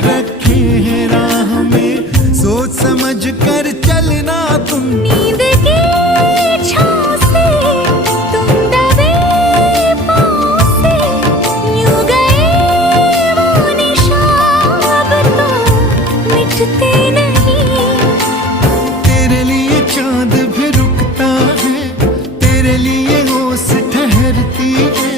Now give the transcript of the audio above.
रखे हैं राह में, सोच समझ कर चलना तुम। नींद की छाँव से तुम दबे पाँव से, यूं गए वो निशान अब तो मिटते नहीं। तेरे लिए चांद भी रुकता है, तेरे लिए ओस ठहरती है।